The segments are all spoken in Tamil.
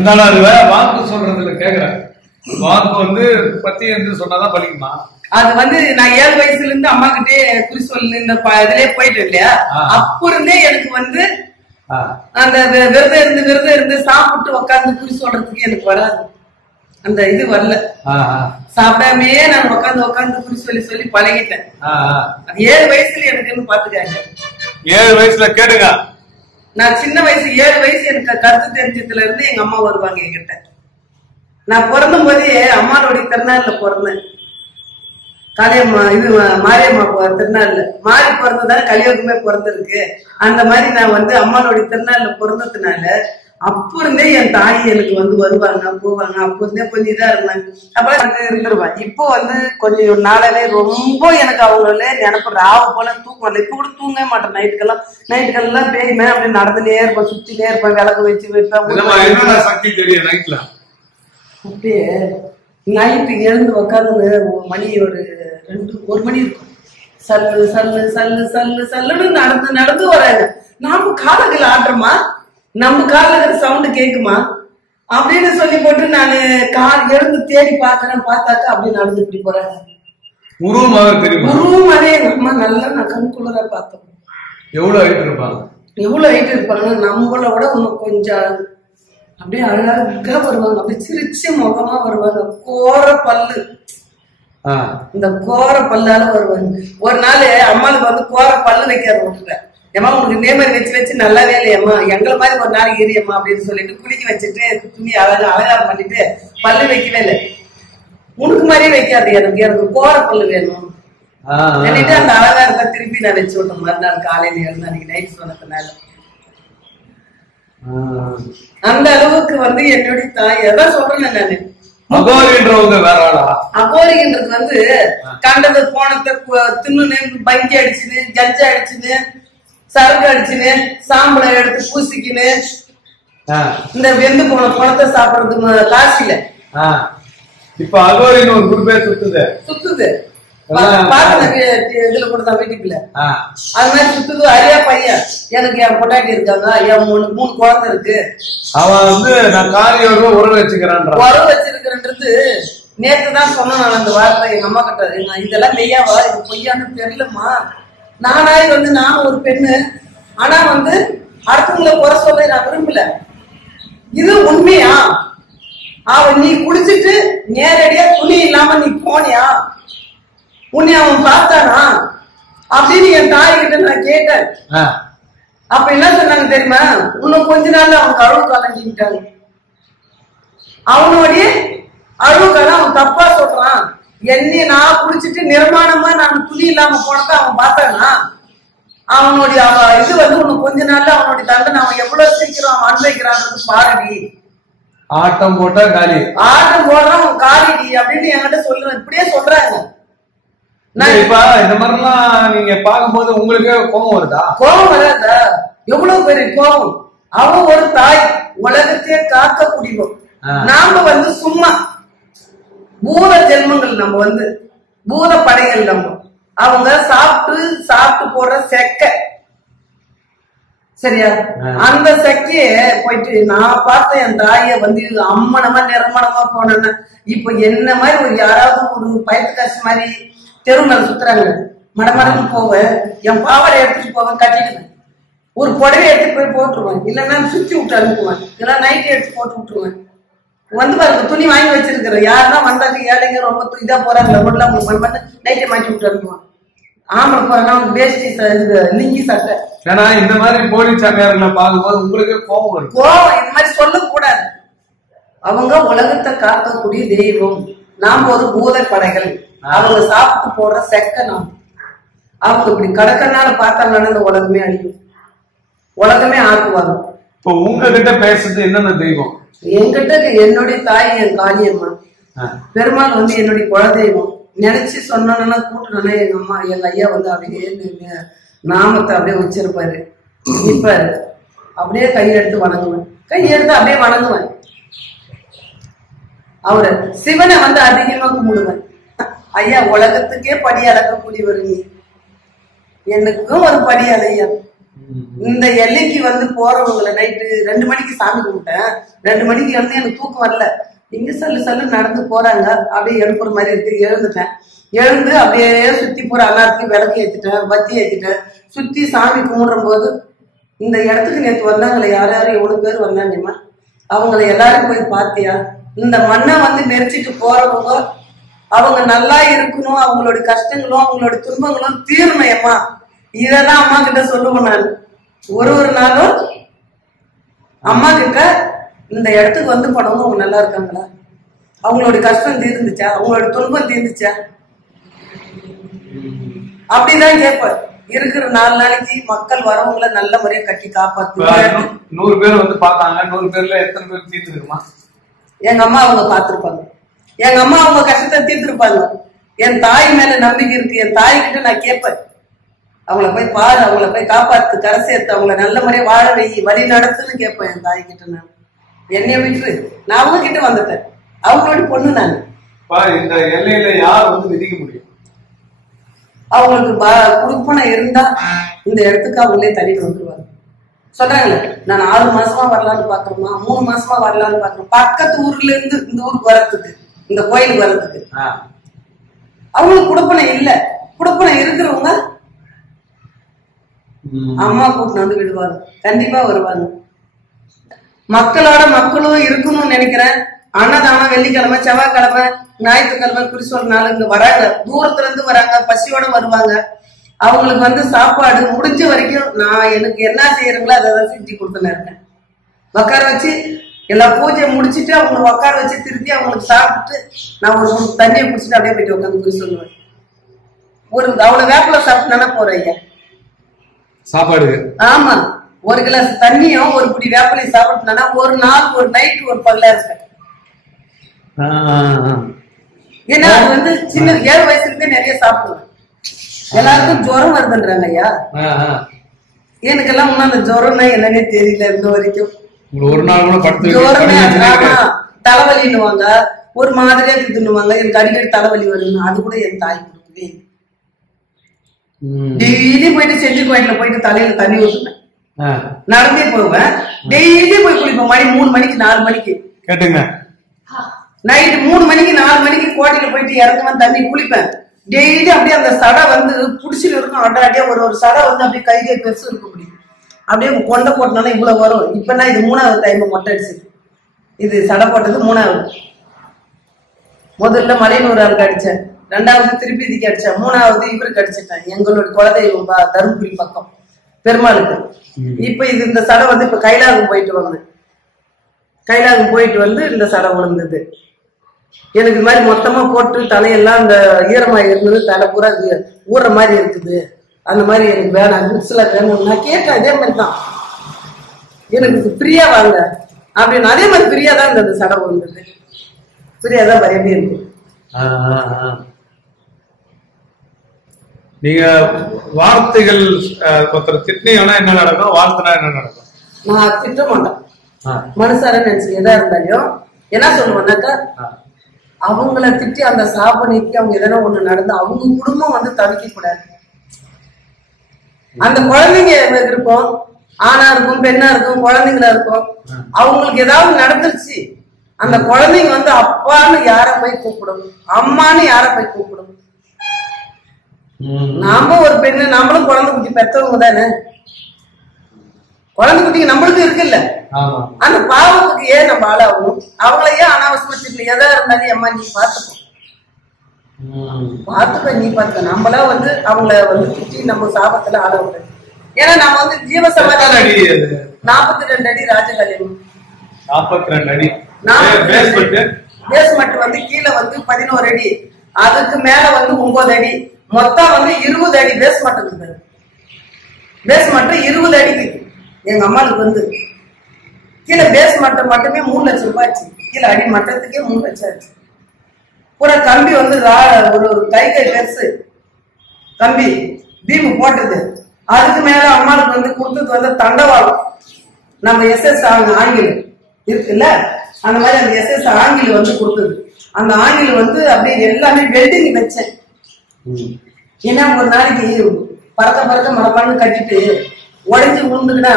இருந்தாலும் அது வாக்கு சொல்றதுல கேக்குறேன். வாக்கு வந்து பத்தி என்று சொன்னாதான் பலிக்குமா? அது வந்து நான் 7 வயசுல இருந்து அம்மா கிட்டே குறி சொல்லு இந்த இதுலயே போயிட்டு இல்லையா, அப்ப இருந்தே எனக்கு வந்து அந்த விரதம் இருந்து சாப்பிட்டு உட்காந்து குறி சொல்றதுக்கு எனக்கு வராது. அந்த இது வரல. சாப்பிடாமே நான் உட்காந்து குறி சொல்லி பழகிட்டேன். 7 வயசுல எனக்கு பாத்துக்காங்க. 7 வயசுல கேடுங்க. நான் சின்ன வயசு 7 வயசு எனக்கு கருத்து தெரிஞ்சதுல இருந்து எங்க அம்மா வருவாங்க என்கிட்ட. நான் பிறந்தும் போதே அம்மாவோடைய திருநாள்ல பிறந்தேன். காளியம்மா இது மாரியம்மா திருநாள்ல மாறி பிறந்ததால கலியுகமே பிறந்திருக்கு. அந்த மாதிரி நான் வந்து அம்மாவோடைய திருநாள்ல பிறந்ததுனால அப்ப இருந்தே என் தாய் எனக்கு வந்து வருவாங்க போவாங்க. அப்ப இருந்தே கொஞ்சம் இதா இருந்தாங்க. அப்ப இருந்துருவேன். இப்போ வந்து கொஞ்சம் நாளாவே ரொம்ப எனக்கு அவங்கள நினைப்பு ராவு போல தூக்கம் வரல. இப்ப கூட தூங்கவே மாட்டேன். நைட்டுக்கெல்லாம் பேயுமே அப்படி நடந்துனே இருப்பேன், சுத்தினே இருப்பேன், விளக்கு வச்சு வைப்பேன். சக்தி தெரியும் நைட்ல. அப்படியே நைட்டு எழுந்து உக்காந்து மணி ஒரு 1 மணி இருக்கும். சல்லு சல்லு சல்லு சல்லு சல்லுன்னு நடந்து வராங்க. நாம காலங்கள் ஆடுறோமா, நம்ம காலில் இருக்கிற சவுண்டு கேக்குமா அப்படின்னு சொல்லி போட்டு நான் கால் எழுந்து தேடி பாக்குறேன். பார்த்தாக்கா அப்படி நடந்து இப்படி போறாங்க. உருவமாவே எங்க அம்மா நல்லா நான் கண்குள்ளரா பார்த்தோம். எவ்வளவு ஹைட் இருப்பாங்க நம்மளோட இன்னும் கொஞ்சம் அப்படியே அழகா வருவாங்க. அப்படியே சிரிச்ச முகமா வருவாங்க. கோர பல்லு, இந்த கோர பல்லால வருவாங்க. ஒரு நாள் அம்மாவுக்கு வந்து கோர பல்லு வைக்காத விட்டுட்டேன். ஏமா உனக்கு இதே மாதிரி வச்சு நல்லாவே இல்லையம்மா, எங்களை மாதிரி ஒரு நாள் ஏரியம்மா அப்படின்னு சொல்லிட்டு குளிக்க வச்சுட்டு துணி அலங்காரம் பண்ணிட்டு பல்லு வைக்கவே இல்லை. உனக்கு மாதிரியே வைக்காது, எனக்கு கோர பல்லு வேணும் நினைட்டு அந்த அலங்காரத்தை திருப்பி நான் வச்சு விட்டேன். மறுநாள் காலையில எழுந்து அன்னைக்கு நைட் சொன்னதுனால அந்த அளவுக்கு வந்து என்னுடைய தாய் எதான் சொல்றேன் நானு. அகோரின்றது வந்து கண்டது போனத்தை தின்னுன்னு, பங்கி அடிச்சுன்னு, ஜஞ்சா அடிச்சுன்னு, சரக்கு அடிச்சுன்னு, சாம்பலை எடுத்து பூசிக்கின்னு, இந்த வெந்து போன பணத்தை சாப்பிடுறது காசில. இப்ப அகோரின்னு ஒரு குரூப்பே சுத்துது. இதுல கொடுத்தா வீட்டுக்குள்ள அது மாதிரி சுத்துது. அரியா பையன் எனக்கு என் பொண்டாட்டி இருக்காங்க, என் 3 குழந்தை இருக்கு. அவன் வந்து நான் காரியோட உறவு வச்சிருக்கிறேன்றது நேற்றுதான் சொன்னேன் நான் அந்த வார்த்தை எங்க அம்மா கிட்ட. இதெல்லாம் மெய்யாவா இது பொய்யான்னு தெரியலம்மா. நானாய் வந்து நானும் ஒரு பெண்ணு, ஆனா வந்து அடுத்தவங்களை குறை சொல்ல நான் விரும்பல. இது உண்மையா? அவன் நீ குடிச்சிட்டு நேரடியா துணி இல்லாம நீ போனியா, உன்னை அவன் பார்த்தானா அப்படின்னு என் தாய் கிட்ட நான் கேட்டேன். அப்ப என்ன சொன்னாங்க தெரியுமா? இன்னும் கொஞ்ச நாள்ல அவனுக்கு அழுவு காலம் கிட்டாங்க. அவனுடைய அழுவு காலம் அவன் தப்பா சொல்றான். என்னை நான் குடிச்சிட்டு நிர்மாணமா நான் துணி இல்லாம போனதை அவன் பார்த்தானா, அவனுடைய இது வந்து இன்னும் கொஞ்ச நாள்ல அவனுடைய தண்டனை அவன் எவ்வளவு சீக்கிரம் அவன் அனுபவிக்கிறான்னு பாருடி. ஆட்டம் போட்டா காலி, ஆட்டம் போடுறான் அவன் காலிடி அப்படின்னு என்கிட்ட சொல்லுவேன். இப்படியே சொல்றாங்க. இப்ப இந்த மாதிரிலாம் நீங்க பாக்கும்போது உங்களுக்கு கோபம் வருதா? கோபம் வராதா? எவ்வளவு பெரிய கோபம். அவன் ஒரு தாய், உலகத்தையே காக்கக்கூடியவன். நாம வந்து சும்மா பூத ஜென்மங்கள், நம்ம வந்து பூத படைகள். நம்ம அவங்க சாப்பிட்டு போடுற செக்க, சரியா? அந்த செக்கைய போயிட்டு நான் பார்த்த என் தாய வந்து அம்மனமா நிறமணமா போனேன்னா, இப்ப என்ன மாதிரி ஒரு யாராவது ஒரு பயத்துக்காசு மாதிரி தெரு மேல சுத்துறாங்க. மடமடன்னு போவேன், என் பாவாடை எடுத்துட்டு போவேன், கட்டிடுவேன், ஒரு புடவை எடுத்துட்டு போய் போட்டுருவேன், இல்லைன்னா சுத்தி விட்டு அனுப்புவேன், இல்லைன்னா நைட்டி எடுத்து போட்டு விட்டுருவேன். வந்து பாருங்க துணி வாங்கி வச்சிருக்கிறேன். யாருன்னா வந்தாங்க ஏழைங்க ரொம்ப இதா போறாங்க நைட்டை மாட்டி விட்டு அனுப்புவேன். ஆம்பளை போறாங்க அவங்க வேஷ்டி லிங்கி சட்டை. ஏன்னா இந்த மாதிரி போலீஸ் சாமியார்களை பார்க்கும்போது உங்களுக்கு கோபம் வரும். கோபம் இது மாதிரி சொல்லக்கூடாது. அவங்க உலகத்தை காக்கக்கூடிய தெய்வம், நாம ஒரு பூத படைகள். அவங்க சாப்பிட்டு போடுற செக்க நாம். அவங்க இப்படி கடற்கனால பார்த்தாங்கன்னா இந்த உலகமே அழியும், உலகமே ஆக்குவாங்க. இப்போ உங்ககிட்ட பேசுறது என்னென்ன தெய்வம்? என்கிட்ட என்னுடைய தாய் என் காளியம்மா, பெருமாள் வந்து என்னுடைய குலதெய்வம். நினைச்சு சொன்னா கூட்டணும்னா எங்க அம்மா எங்க ஐயா வந்து அப்படியே நாமத்தை அப்படியே உச்சிருப்பாரு, நிற்பாரு. அப்படியே கையெடுத்து வணங்குவேன், கையெடுத்து அப்படியே வணங்குவேன். அவரு சிவனை வந்து அதிகமா கும்பிடுவேன். ஐயா உலகத்துக்கே படி அளக்கக்கூடியவர் நீ, எனக்கும் ஒரு படி அலையா. இந்த எல்லைக்கு வந்து போறவங்களை நைட்டு 2 மணிக்கு சாமி கும்பிட்டேன். 2 மணிக்கு வந்து எனக்கு தூக்கம் வரல. இங்க சல்லு சல்லு நடந்து போறாங்க. அப்படியே எழுப்புற மாதிரி இருக்கு. எழுந்துட்டேன். எழுந்து அப்படியே சுத்தி போற அன்னாருக்கு விளக்கு ஏத்திட்டேன், பத்தி ஏத்திட்டேன். சுத்தி சாமி கும்பிடுற போது இந்த இடத்துக்கு நேற்று வந்தாங்களே யார் யாரும் எவ்வளவு பேர் வந்தாங்கம்மா, அவங்களை எல்லாரும் போய் பார்த்தியா? இந்த மண்ணை வந்து மெரிச்சிட்டு போறவங்க அவங்க நல்லா இருக்கணும், அவங்களோட கஷ்டங்களும் அவங்களோட துன்பங்களும் தீரணும்மா. இதெல்லாம் அம்மா கிட்ட சொல்லுவேன் நான். ஒரு நாளும் அம்மா கிட்ட இந்த இடத்துக்கு வந்து போனவங்க அவங்க நல்லா இருக்காங்களா, அவங்களோட கஷ்டம் தீர்ந்துச்சா, அவங்களோட துன்பம் தீர்ந்துச்சா, அப்படிதான் கேட்பேன். இருக்கிற 4 நாளைக்கு மக்கள் வரவங்களை நல்ல முறையை கட்டி காப்பாத்து. 100 பேர் வந்து பார்த்தாங்க. 100 பேர்ல எத்தனை பேர் தீர்த்துருக்குமா? எங்க அம்மா அவங்க பார்த்திருப்பாங்க. எங்க அம்மா அவங்க கஷ்டத்தை தீர்த்திருப்பாங்க. என் தாய் மேல நம்பிக்கை இருக்கு. என் தாய் கிட்ட நான் கேட்பேன், அவங்கள போய் பாரு, அவங்கள போய் காப்பாத்து, கரை சேர்த்து, அவங்கள நல்ல முறையை வாழ வை, வழி நடத்துன்னு கேட்பேன் என் தாய் கிட்ட. நான் என்னைய விட்டு நான் அவங்க கிட்ட வந்துட்டேன். அவங்களோட பொண்ணு நான். இந்த எல்லையில யார் வந்து விதிக்க முடியும்? அவங்களுக்கு குடுப்பனை இருந்தா இந்த இடத்துக்கு அவங்களே தள்ளிட்டு வந்துருவாங்க. சொல்றாங்களே, நான் 6 மாசமா வரலான்னு பாக்குறோமா, 3 மாசமா வரலான்னு பாக்குறோம். பக்கத்து ஊர்ல இருந்து இந்த ஊருக்கு வரத்துக்கு, இந்த கோயிலுக்கு வரத்துக்கு அவங்களுக்கு குடுப்பனை இல்ல. குடுப்பனை இருக்கிறவங்க அம்மா கூட்டிட்டு வந்து விடுவாங்க. கண்டிப்பா வருவாங்க. மக்களோட மக்களும் இருக்கணும்னு நினைக்கிறேன். அன்னதானம் வெள்ளிக்கிழமை, செவ்வாய்க்கிழமை, ஞாயிற்றுக்கிழமை, குறிச்சொரு நாள் இங்க வராங்க. தூரத்துல இருந்து வராங்க, பசியோட வருவாங்க. அவங்களுக்கு வந்து சாப்பாடு முடிஞ்ச வரைக்கும் நான் எனக்கு என்ன செய்யறீங்களோ அதை தான் செஞ்சு கொடுத்துன்னு இருக்கேன். உட்கார வச்சு எல்லா பூஜையை முடிச்சுட்டு அவங்களை உட்கார வச்சு திருப்பி அவங்களுக்கு சாப்பிட்டு நான் ஒரு தண்ணியை குடிச்சிட்டு அப்படியே போயிட்டு உட்காந்து குறி சொல்லுவேன். ஒரு அவ்வளவு வேப்பில சாப்பிட்டுனா போறேன் ஐயா சாப்பாடு. ஆமா, 1 கிளாஸ் தண்ணியும் 1 பிடி வேப்பிலையும் சாப்பிட்டுனா ஒரு நாள் ஒரு நைட் ஒரு பகலா இருப்பேன். ஏன்னா அது வந்து சின்ன 7 வயசுல இருந்தே நிறைய சாப்பிடுவேன். எல்லாருக்கும் ஜுரம் வருதுன்றாங்க ஐயா. எனக்கெல்லாம் அந்த ஜுரம்னா என்னன்னே தெரியல இந்த வரைக்கும். ஒரு நாள் கூட தலைவலின்னுவாங்க, ஒரு மாதிரியா இருக்குதுன்னுவாங்க. எனக்கு அடிக்கடி தலைவலி வருதுன்னு அது கூட என் தாய் கொடுக்கவே. டெய்லி போயிட்டு செஞ்சு கோயில போயிட்டு தலையில தண்ணி ஊற்றுவேன். நடந்தே போவேன். டெய்லி போய் குளிப்பேன். மணி 3 மணிக்கு 4 மணிக்கு கேட்டுங்க. நைட்டு 3 மணிக்கு 4 மணிக்கு கோட்டையில போயிட்டு இறங்குவேன், தண்ணி குளிப்பேன். டெய்லி அப்படியே அந்த சடை வந்து புடிச்சுட்டு இருக்கும். அடாடியா ஒரு சடை வந்து அப்படியே கையிலே பெருசு இருக்க முடியும். அப்படியே கொண்டை போட்டனால இவ்வளவு வரும். இப்ப இது 3வது டைம் மொட்டை அடிச்சு. இது சடை போட்டது 3வது. முதல்ல மலையனூர் ஆளுக்கு அடிச்சேன், 2வது திருப்பி இதுக்கு அடிச்சேன், 3வது இவருக்கு அடிச்சிட்டேன். எங்களோட குலதெய்வம் தருமபுரி பக்கம் பெருமாளுக்கு. இப்ப இது இந்த சடை வந்து இப்ப கைலாகம் போயிட்டு வந்தேன். கைலாகம் போயிட்டு வந்து இந்த சடை விழுந்தது. எனக்கு இது மாதிரி மொத்தமா போட்டு தலையெல்லாம் அந்த ஈரமா இருந்தது. தலை பூரா ஊற மாதிரி இருக்குது. அந்த மாதிரி எனக்கு வேணாம், குட்ஸ்ல வேணும். நான் கேட்டேன் அதே மாதிரி தான், எனக்கு ஃப்ரீயா வாங்க அப்படின்னு. அதே மாதிரி ஃப்ரீயா தான் இந்த சடை விழுந்தது. ஃப்ரீயா தான் பயமே இருக்கு. நீங்க வார்த்தைகள் ஒருத்தர் திட்டினா என்ன நடக்கும், வாழ்த்துனா என்ன நடக்கும்? நான் திட்ட மாட்டேன். மனுஷார நினைச்சு எதா இருந்தாலும் என்ன சொல்லுவேன்னாக்கா, அவங்கள திட்டி அந்த சாபனைக்கு அவங்க எதனா ஒண்ணு நடந்து அவங்க குடும்பம் வந்து தவிக்க கூடாது. அந்த குழந்தைங்க இருக்கும், ஆணா இருக்கும், பெண்ணா இருக்கும், குழந்தைங்களா இருக்கும். அவங்களுக்கு ஏதாவது நடந்துருச்சு, அந்த குழந்தைங்க வந்து அப்பான்னு யார போய் கூப்பிடணும், அம்மான்னு யார போய் கூப்பிடணும். நாம ஒரு பெண்ணு, நம்மளும் குழந்தை குட்டி பெற்றவங்க தானே. குழந்தை குட்டிங்க நம்மளுக்கு இருக்குல்ல, அந்த பாவத்துக்கு ஏன் நம்ம ஆளாகணும்? அவங்கள ஏன் அனாவசியமா திட்டல? எதா இருந்தாலும் அம்மா நீ பாத்துக்கோ, பாத்துக்க, நீ பாத்துக்க. நம்மளா வந்து அவங்கள வந்து திட்டி நம்ம சாபத்துல ஆளாகக்கூடாது. ஏன்னா நம்ம வந்து ஜீவசமாதி 42 அடி ராஜகல்யாணம், 42 அடி பேஸ்மெண்ட் வந்து கீழே வந்து 11 அடி, அதுக்கு மேல வந்து 9 அடி, மொத்தம் வந்து 20 அடி பேஸ்மெண்ட் இருக்குது. பேஸ்மெண்ட் 20 அடிக்கு எங்க அம்மாவுக்கு வந்து கீழே பேஸ்மெண்ட் மட்டுமே 3 லட்சம் ரூபாய் ஆச்சு. கீழே அடி மட்டத்துக்கே 3 லட்சம் ஆச்சு. பூரா கம்பி வந்து ஒரு கை பெருசு கம்பி பீமு போட்டது. அதுக்கு மேல அம்மாவுக்கு வந்து கொடுத்தது வந்து தண்டவாளம். நம்ம SS ஆங்கிலம் இருக்குல்ல, அந்த மாதிரி அந்த SS ஆங்கிலம் வந்து கொடுத்தது. அந்த ஆங்கிலம் வந்து அப்படியே எல்லாமே வெல்டிங் வச்சேன். ஏன்னா ஒரு நாளைக்கு பறக்க மரப்பான்னு கட்டிட்டு உடஞ்சு விழுந்துக்கினா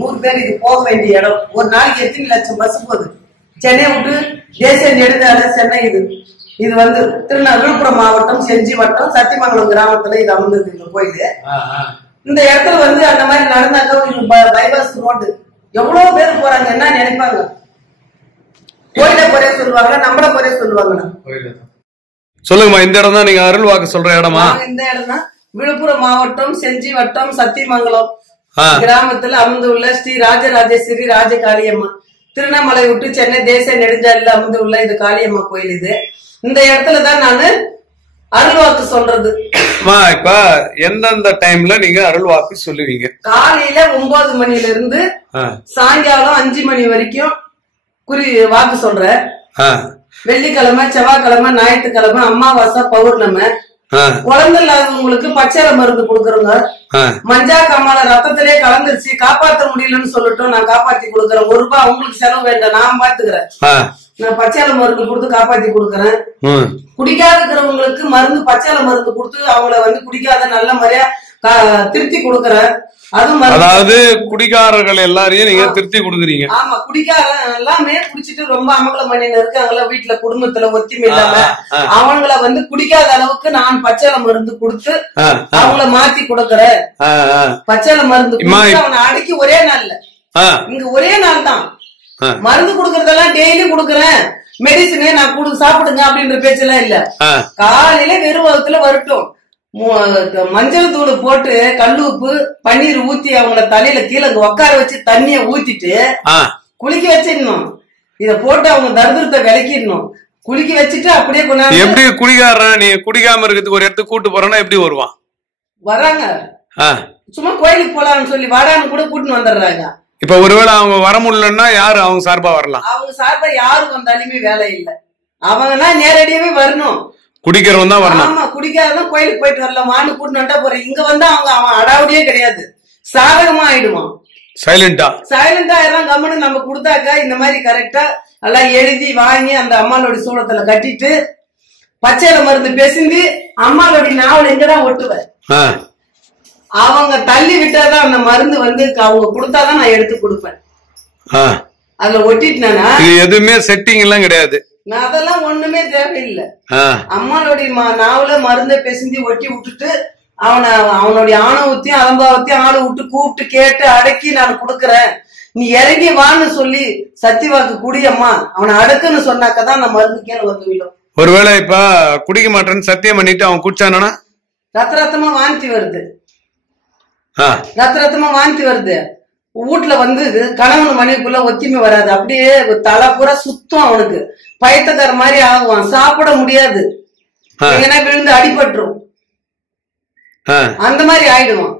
100 பேர் இது போக வேண்டிய இடம். ஒரு நாளைக்கு எத்தனை லட்சம் பஸ் போகுது. சென்னை விட்டு தேசிய நெடுஞ்சாலை சென்னை இது வந்து விழுப்புரம் மாவட்டம் செஞ்சி வட்டம் சத்தியமங்கலம் கிராமத்துல இது அமைந்தது இந்த கோயில். இந்த இடத்துல வந்து அந்த மாதிரி நடந்தாக்க பைபாஸ் ரோடு எவ்வளவு பேர் போறாங்க. என்ன நினைப்பாங்க? கோயில குறைய சொல்லுவாங்களா நம்மள குறைய சொல்லுவாங்களா? சொல்லுங்கம்மா. இந்த இடம் தான் நீங்க அருள் வாக்கு சொல்ற இடமா? இந்த இடம் தான் விழுப்புரம் மாவட்டம் செஞ்சி வட்டம் சத்தியமங்கலம் கிராமத்துல அமைந்துள்ள ஸ்ரீ ராஜராஜேஸ்வரி ராஜகாளியம்மன் திருவண்ணாமலை விட்டு சென்னை தேசிய நெடுஞ்சாலையில அமைந்துள்ள இது காளியம்மா கோயில். இது இந்த இடத்துலதான் நானு அருள்வாக்கு சொல்றது. இப்ப எந்தெந்த டைம்ல நீங்க அருள்வாக்கு சொல்லுவீங்க? காலையில 9 மணில இருந்து சாயங்காலம் 5 மணி வரைக்கும் வாக்கு சொல்ற. வெள்ளிக்கிழமை, செவ்வாய்க்கிழமை, ஞாயிற்றுக்கிழமை, அமாவாசை, பௌர்ணமி. குழந்தை இல்லாதவங்களுக்கு பச்சை மருந்து கொடுக்கறோங்க. மஞ்சா காமால ரத்தத்திலே கலந்துருச்சு காப்பாற்ற முடியலன்னு சொல்லட்டும், நான் காப்பாத்தி கொடுக்கறேன். ₹1 அவங்களுக்கு செலவு வேண்டாம், நான் பாத்துக்கிறேன். நான் பச்சை மருந்து கொடுத்து காப்பாத்தி கொடுக்கறேன். குடிக்காத இருக்கிறவங்களுக்கு மருந்து பச்சை மருந்து கொடுத்து அவங்கள வந்து குடிக்காத நல்ல முறையா திருத்தி கொடுக்கறேன். அதாவது குடிகாரர்கள் எல்லாரையும் நீங்க திருத்தி கொடுக்குறீங்க. ஆமா, குடிக்கார எல்லாமே குடிச்சிட்டு ரொம்ப அமங்கலம் பண்ணிட்டு இருக்காங்களா வீட்டுல குடும்பத்துல ஒத்துமை இல்லாம அவங்கள வந்து குடிக்காத அளவுக்கு நான் பச்சை மருந்து கொடுத்து அவங்கள மாத்தி கொடுக்கறேன். பச்சை மருந்து அவனை அடக்கி ஒரே நாள்ல இங்க ஒரே நாள் தான் மருந்து குடுக்கறதெல்லாம் டெய்லி குடுக்கறேன். மெடிசனே நான் சாப்பிடுங்க அப்படின்ற பேச்செல்லாம் இல்ல. காலையில வெறும் வகுத்துல வரட்டும், மஞ்சள் தூள் போட்டு கல்லு உப்பு பன்னீர் ஊத்தி அவங்கள தலையில கீழே உட்கார வச்சு தண்ணிய ஊத்திட்டு குளிக்க வச்சிடணும். இத போட்டு அவங்க தர்தத்தை விளக்கிடணும். குளிக்க வச்சுட்டு அப்படியே கொண்டாந்து எப்படி குடிக்காரன் நீ குடிக்காம இருக்கிறதுக்கு ஒரு இடத்துக்கு கூட்டு போறோம்னா எப்படி வருவான்? வராங்க, சும்மா கோயிலுக்கு போலான்னு சொல்லி வாடான்னு கூட கூட்டின்னு வந்துடுறாங்க. இப்ப ஒருவேளை அவங்க வர முடியலன்னா யாரு அவங்க சார்பா வரலாம்? அவங்க சார்பா யாரு வந்தாலுமே வேலை இல்லை. அவங்கன்னா நேரடியாவே வரணும். குடிக்கிறவன் தான் வரணும். ஆமா, குடிக்காதான் கோயிலுக்கு போயிட்டு வரலாம் வான்னு கூட்டு வந்தா போறேன். இங்க வந்து அவன் அடாவடியே கிடையாது, சாதகமா ஆயிடுவான். சைலண்டா எல்லாம் கம்மனு நம்ம கொடுத்தாக்கா இந்த மாதிரி கரெக்டா எல்லாம் எழுதி வாங்கி அந்த அம்மாளுடைய சூளத்துல கட்டிட்டு பச்சையில மருந்து பேசிந்து அம்மாளுடைய நாவல் எங்கதான் ஒட்டுவேன். அவங்க தள்ளி விட்டாதான் அந்த மருந்து வந்து அவங்க கொடுத்தாதான் நான் எடுத்து கொடுப்பேன். அதுல ஒட்டிட்டுனா எதுவுமே செட்டிங் எல்லாம் கிடையாது. நான் அதெல்லாம் ஒண்ணுமே தேவையில்லை. அம்மாளுடைய நாவல மருந்தை பேசிந்தி ஒட்டி விட்டுட்டு அவனுடைய ஆணவத்தையும் அலம்பாவத்தையும் ஆளை விட்டு கூப்பிட்டு கேட்டு அடக்கி நான் கொடுக்கறேன். நீ இறங்கி வான்னு சொல்லி சத்தியவாக்கு குடியம்மா அவனை அடக்குன்னு சொன்னாக்கதான் நான் மருந்து கீழே வந்து விடும். ஒருவேளை இப்ப குடிக்க மாட்டேன்னு சத்தியம் பண்ணிட்டு அவன் குடிச்சானா ரத்தமா வாந்தி வருது. ரத்தமா வாந்தி வருது. வீட்டுல வந்து கணவன் மனைவிக்குள்ள ஒத்திமை வராது. அப்படியே தலை பூரா சுத்தம். அவனுக்கு பயத்தக்கார மாதிரி ஆகுவான். சாப்பிட முடியாது, எங்கன்னா விழுந்து அடிபட்டுரும். அந்த மாதிரி ஆயிடுவான்.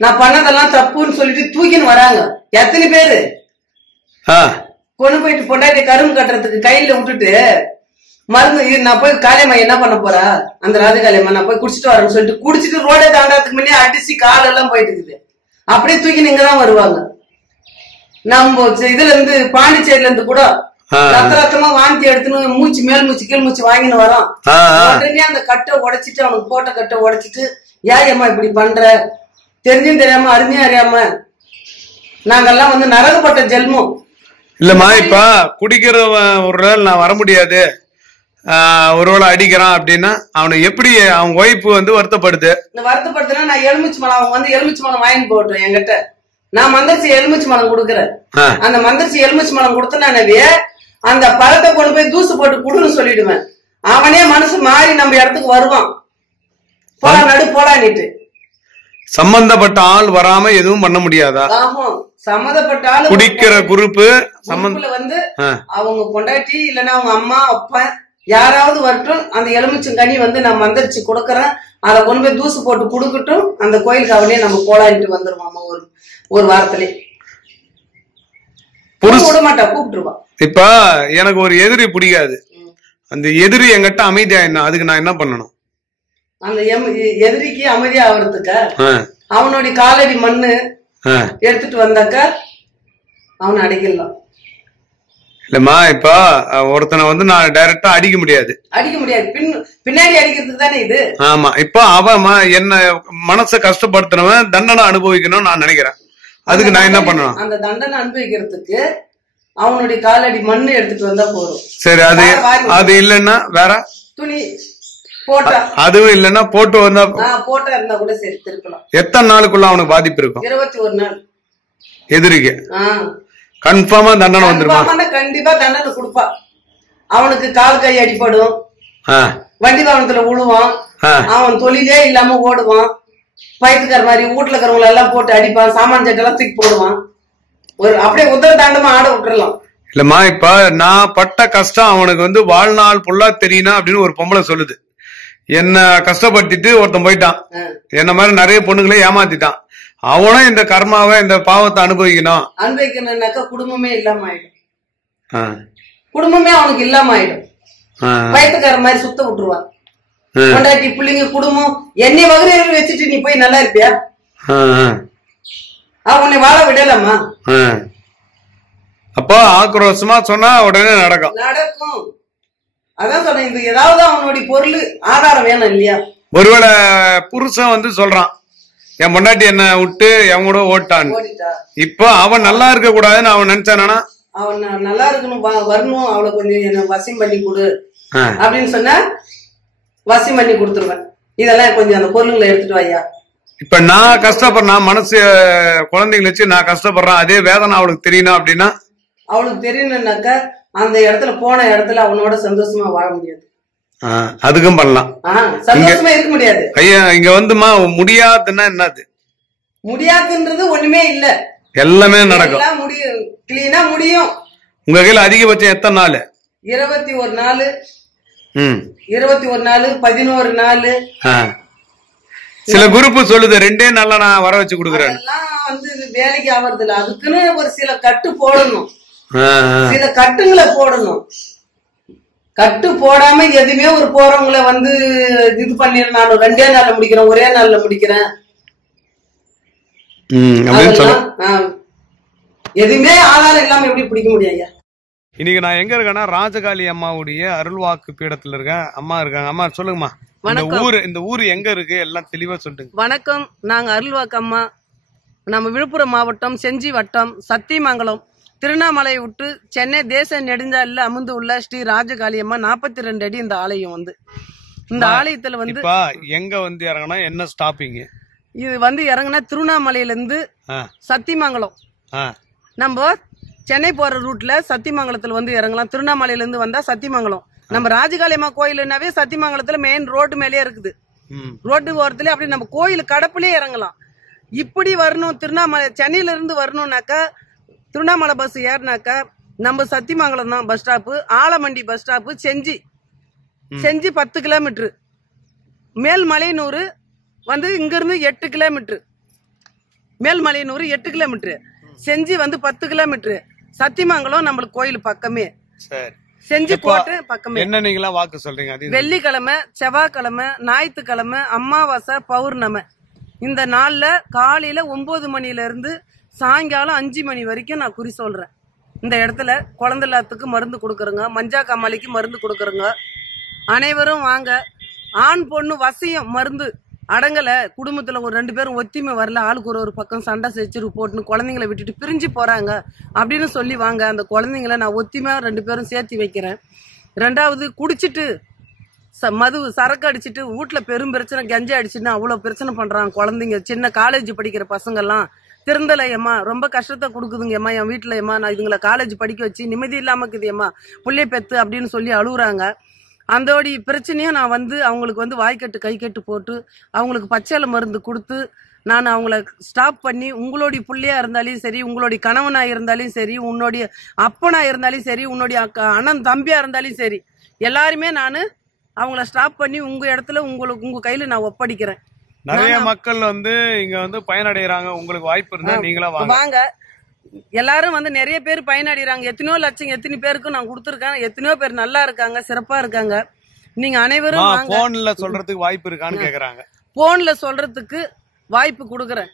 நான் பண்ணதெல்லாம் தப்புன்னு சொல்லிட்டு தூக்கின்னு வராங்க. எத்தனை பேரு கொண்டு போயிட்டு பொண்டாட்டி கரும்பு கட்டுறதுக்கு கையில விட்டுட்டு மருந்து நான் போய் காளியம்மா என்ன பண்ண போறா அந்த ராஜகாளியம்மா நான் போய் குடிச்சிட்டு வரேன்னு சொல்லிட்டு குடிச்சிட்டு ரோடே தாண்டாதுக்கு முன்னே அடிச்சு காலெல்லாம் போயிட்டு இருக்குது. அப்படியே தூக்கி இங்கதான் வருவாங்க. நம்ம இதுல இருந்து பாண்டிச்சேரியில இருந்து கூட ரத்தமா வாந்தி எடுத்துன்னு மூச்சு மேல் மூச்சு கீழ் மூச்சு வாங்கின்னு வரோம். உடனே அந்த கட்டை உடைச்சிட்டு அவனுக்கு போட்ட கட்டை உடைச்சிட்டு ஏம்மா இப்படி பண்ற தெரிஞ்சும் தெரியாம அருமையா அறியாம நாங்கெல்லாம் வந்து நரகப்பட்ட ஜென்மம் இல்லம்மா. இப்ப குடிக்கிற ஒரு நாள் நான் வர முடியாது ஒருவேளை அடிக்கிறான் அப்படின்னா அவனை எப்படி அவன் ஒய்ஃப் வந்து வருத்தப்படுது. வருத்தப்படுத்துனா நான் எலுமிச்சு மலம் அவங்க வந்து எலுமிச்சு மலம் வாங்கி போட்டோம் என்கிட்ட. நான் மந்திரிச்சு எலுமிச்சு மலம் கொடுக்குறேன். அந்த மந்திரிச்சு எலுமிச்சு மலம் கொடுத்தனாவே அந்த பழத்தை கொண்டு போய் தூசு போட்டு குடுன்னு சொல்லிடுவேன். அவனே மனசு மாறி நம்ம இடத்துக்கு வருவான். போடா நடு போடான்னுட்டு. சம்பந்தப்பட்ட ஆள் வராம எதுவும் பண்ண முடியாதா? ஆமா, சம்மந்தப்பட்ட ஆள் குடிக்கிற குரூப்பு வந்து அவங்க பொண்டாட்டி இல்லன்னா அவங்க அம்மா அப்பா யாராவது வரட்டும் அந்த எலுமிச்சங்கனி வந்து நான் மந்திரிச்சு கொடுக்கறேன். அதை கொண்டு போய் தூசு போட்டு குடுக்கட்டும். அந்த கோயிலுக்கு அவனே நம்ம போலான்ட்டு வந்துருவாமா. ஒரு வாரத்திலே விட மாட்டா, கூப்பிட்டுருவா. இப்ப எனக்கு ஒரு எதிரி பிடிக்காது. அந்த எதிரி என்கிட்ட அமைதியா என்ன அதுக்கு நான் என்ன பண்ணணும்? அந்த எதிரிக்கு அமைதியா ஆகுறதுக்கா அவனுடைய காலடி மண்ணு எடுத்துட்டு வந்தாக்கா அவனை அடிக்கலாம். இல்லம்மா இப்ப ஒருத்தனை வந்து நான் டைரக்டா அடிக்க முடியாது. பின்னாடி அடிக்கிறதுக்கு தானே இது. ஆமா, இப்ப அவன் என்ன மனசை கஷ்டப்படுத்தினவன் தண்டனை அனுபவிக்கணும்னு நான் நினைக்கிறேன். அதுக்கு நான் என்ன பண்ணணும்? அந்த தண்டனை அனுபவிக்கிறதுக்கு அவனுடைய காலடி மண்ணு எடுத்துட்டு வந்தா போதும். சரி, அது இல்லன்னா வேற துணி போட்டா, அதுவும் இல்லன்னா போட்டா இருந்தா கூட சரி திருக்கலாம். எத்தனை நாளுக்குள்ள அவனுக்கு பாதிப்பு இருக்கும்? 21 நாள். எதிரிக்கு கன்ஃபார்மா தண்டனை வந்துருமா? கண்டிப்பா தண்டனை கொடுப்பா. அவனுக்கு கால் கை அடிப்படும், வண்டி வாகனத்துல விழுவான், அவன் தொழிலே இல்லாம ஓடுவான், பயிற்சிக்கார மாதிரி வீட்டுல இருக்கிறவங்களை எல்லாம் போட்டு அடிப்பான், சாமான் சட்டெல்லாம் தூக்கி போடுவான். அப்படியே உத்தர தாண்டமா ஆட விட்டுறலாம். இல்லம்மா இப்ப நான் பட்ட கஷ்டம் அவனுக்கு வந்து வாழ்நாள் ஃபுல்லா தெரியணும் அப்படின்னு ஒரு பொம்பளை சொல்லுது. என்ன கஷ்டப்பட்டுட்டு ஒருத்தன் போயிட்டான், என்ன மாதிரி நிறைய பொண்ணுங்களே ஏமாத்திட்டான். அவனும் இந்த கர்மாவை இந்த பாவத்தை அனுபவிக்கணும்னாக்கா குடும்பமே இல்லாம ஆயிடும். குடும்பமே அவனுக்கு இல்லாம ஆயிடும். வயிற்றுக்கார மாதிரி சுத்த விட்டுருவான். கொண்டாட்டி பிள்ளைங்க குடும்பம் என்னை வகுதியில் வச்சுட்டு நீ போய் நல்லா இருப்பியா? உன்னை வாழ விடலாமா? அப்போ ஆக்ரோஷமா சொன்னா உடனே நடக்கும். அதான் சொன்னேன், இது ஏதாவது அவனுடைய பொருள் ஆதாரம் வேணும் இல்லையா? ஒருவேளை புருஷன் வந்து சொல்றான், என் பொண்டாட்டி என்ன விட்டு என் கூட ஓட்டான்னு. இப்ப அவன் நல்லா இருக்க கூடாதுன்னு அவன் நினைச்சானா? அவன் நல்லா இருக்கணும், வரணும், அவளை கொஞ்சம் என்ன வசியம் பண்ணி கொடு அப்படின்னு சொன்ன வசியம் பண்ணி கொடுத்துருவேன். இதெல்லாம் கொஞ்சம் அந்த பொருளுங்களை எடுத்துட்டு வையா. இப்ப நான் கஷ்டப்படுறேன், மனசு குழந்தைங்களை வச்சு நான் கஷ்டப்படுறேன், அதே வேதனை அவளுக்கு தெரியணும் அப்படின்னா? அவளுக்கு தெரியணும்னாக்க அந்த இடத்துல போன இடத்துல அவனோட சந்தோஷமா வாழ முடியாது. அதுக்கும் பண்ணலாம், சந்தோஷமா இருக்க முடியாது. ஐயா இங்க வந்துமா முடியாதுன்னா என்னது? முடியாதுன்றது ஒண்ணுமே இல்ல, எல்லாமே நடக்கும். முடியும், கிளீனா முடியும். உங்க கையில அதிகபட்சம் எத்தனை நாள்? 21 நாள். 21 நாள், 11 நாள். சில குரூப் சொல்லுது 2 நாள்ல நான் வர வச்சு கொடுக்குறேன். வந்து வேலைக்கு ஆவறது இல்ல, அதுக்குன்னு ஒரு சில கட்டு போடணும், சில கட்டுங்களை போடணும். கட்டு போடாம எதுவுமே ஒரு போறவங்களை வந்து இது பண்ணிடு, நான் 2 நாள்ல முடிக்கிறேன், ஒரே நாள்ல முடிக்கிறேன், எதுவுமே ஆதாரம் இல்லாம எப்படி பிடிக்க முடியும் ஐயா? இன்னைக்கு நான் எங்க இருக்கேன்னா ராஜகாளி அம்மாவுடைய அருள்வாக்கு பீடத்துல இருக்கேன். அம்மா இருக்காங்க. அம்மா சொல்லுங்கம்மா, இந்த ஊர் எங்க இருக்கு எல்லாம் தெளிவா சொல்லுங்க. வணக்கம், நாங்க அருள்வாக்கு அம்மா. நம்ம விழுப்புரம் மாவட்டம் செஞ்சி வட்டம் சத்தியமங்கலம் திருவண்ணாமலை விட்டு சென்னை தேச நெடுஞ்சாலையில அமர்ந்து உள்ள ஸ்ரீ ராஜகாளியம்மா 42 அடி இந்த ஆலயம் வந்து. இந்த ஆலயத்துல வந்து எங்க வந்து இறங்கினா என்ன ஸ்டாப்பிங்? இது வந்து இறங்கினா திருவண்ணாமலையில இருந்து சத்தியமங்கலம், நம்ம சென்னை போற ரூட்ல சத்தியமங்கலத்துல வந்து இறங்கலாம். திருவண்ணாமலையில இருந்து வந்தா சத்தியமங்கலம். நம்ம ராஜகாளியம்மா கோயிலுனாவே சத்தியமங்கலத்துல மெயின் ரோடு மேலேயே இருக்குது. ரோட்டு ஓரத்துல அப்படி நம்ம கோயில் கடப்புலயே இறங்கலாம். இப்படி வரணும், திருவண்ணாமலை சென்னையில இருந்து வரணும்னாக்கா திருவண்ணாமலை பஸ் ஏறினாக்கா நம்ம சத்தியமங்கலம் தான் பஸ் ஸ்டாப்பு. ஆலமண்டி பஸ் ஸ்டாப்பு செஞ்சி 10 கிலோமீட்டர். மேல்மலையனூர் வந்து இங்க இருந்து 8 கிலோமீட்டர். மேல்மலையனூர் 8 கிலோமீட்டர், செஞ்சி வந்து 10 கிலோமீட்டர். சத்தியமங்கலம் நம்மளுக்கு கோயில் பக்கமே. செஞ்சி கோட்டை பக்கமே. என்ன நீங்களா வாக்கு சொல்றீங்க? வெள்ளிக்கிழமை, செவ்வாய்க்கிழமை, ஞாயிற்றுக்கிழமை, அமாவாசை, பௌர்ணமி இந்த நாள்ல காலையில 9 மணில இருந்து சாயங்காலம் 5 மணி வரைக்கும் நான் குறி சொல்றேன். இந்த இடத்துல குழந்தை எல்லாத்துக்கு மருந்து கொடுக்குறோங்க, மஞ்சா காமாலிக்கு மருந்து கொடுக்குறோங்க. அனைவரும் வாங்க. ஆண் பொண்ணு வசியம் மருந்து அடங்கல, குடும்பத்துல ஒரு 2 பேரும் ஒத்திமை வரல, ஆளுக்கு ஒரு பக்கம் சண்டை செச்சுரு போட்டுன்னு குழந்தைங்களை விட்டுட்டு பிரிஞ்சு போறாங்க அப்படின்னு சொல்லி வாங்க. அந்த குழந்தைங்களை நான் ஒத்திமையா 2 பேரும் சேர்த்து வைக்கிறேன். 2வது குடிச்சிட்டு மது சரக்கு அடிச்சுட்டு வீட்டுல பெரும் பிரச்சனை, கஞ்சா அடிச்சுட்டு அவ்வளவு பிரச்சனை பண்றாங்க குழந்தைங்க. சின்ன காலேஜ் படிக்கிற பசங்க எல்லாம் திருந்தலையம்மா, ரொம்ப கஷ்டத்தை கொடுக்குதுங்கம்மா என் வீட்டுல ஏமா, நான் இதுங்களை காலேஜ் படிக்க வச்சு நிம்மதி இல்லாம இருக்குதும்மா, புள்ளைய பெத்து அப்படின்னு சொல்லி அழுகுறாங்க. அந்தோடைய பிரச்சனையும் நான் வந்து அவங்களுக்கு வந்து வாய்க்கட்டு கைக்கட்டு போட்டு அவங்களுக்கு பச்சளை மருந்து கொடுத்து நான் அவங்கள ஸ்டாப் பண்ணி, உங்களுடைய பிள்ளையா இருந்தாலும் சரி, உங்களுடைய கணவனா இருந்தாலும் சரி, உன்னுடைய அப்பனா இருந்தாலும் சரி, உன்னுடைய அண்ணன் தம்பியா இருந்தாலும் சரி, எல்லாருமே நான் அவங்கள ஸ்டாப் பண்ணி உங்க இடத்துல உங்க கையில நான் ஒப்படைக்கிறேன். நிறைய மக்கள் வந்து இங்க வந்து பயனடைறாங்க. உங்களுக்கு வாய்ப்பு இருந்தா நீங்களா வாங்க. எல்லாரும் வந்து நிறைய பேர் பயனடைறாங்க. எத்தனையோ லட்சம் எத்தனை பேருக்கும் நான் கொடுத்துருக்கேன். எத்தனையோ பேர் நல்லா இருக்காங்க, சிறப்பா இருக்காங்க. நீங்க அனைவரும் போன்ல சொல்றதுக்கு வாய்ப்பு இருக்கான்னு கேக்குறாங்க. போன்ல சொல்றதுக்கு வாய்ப்பு கொடுக்குறேன்.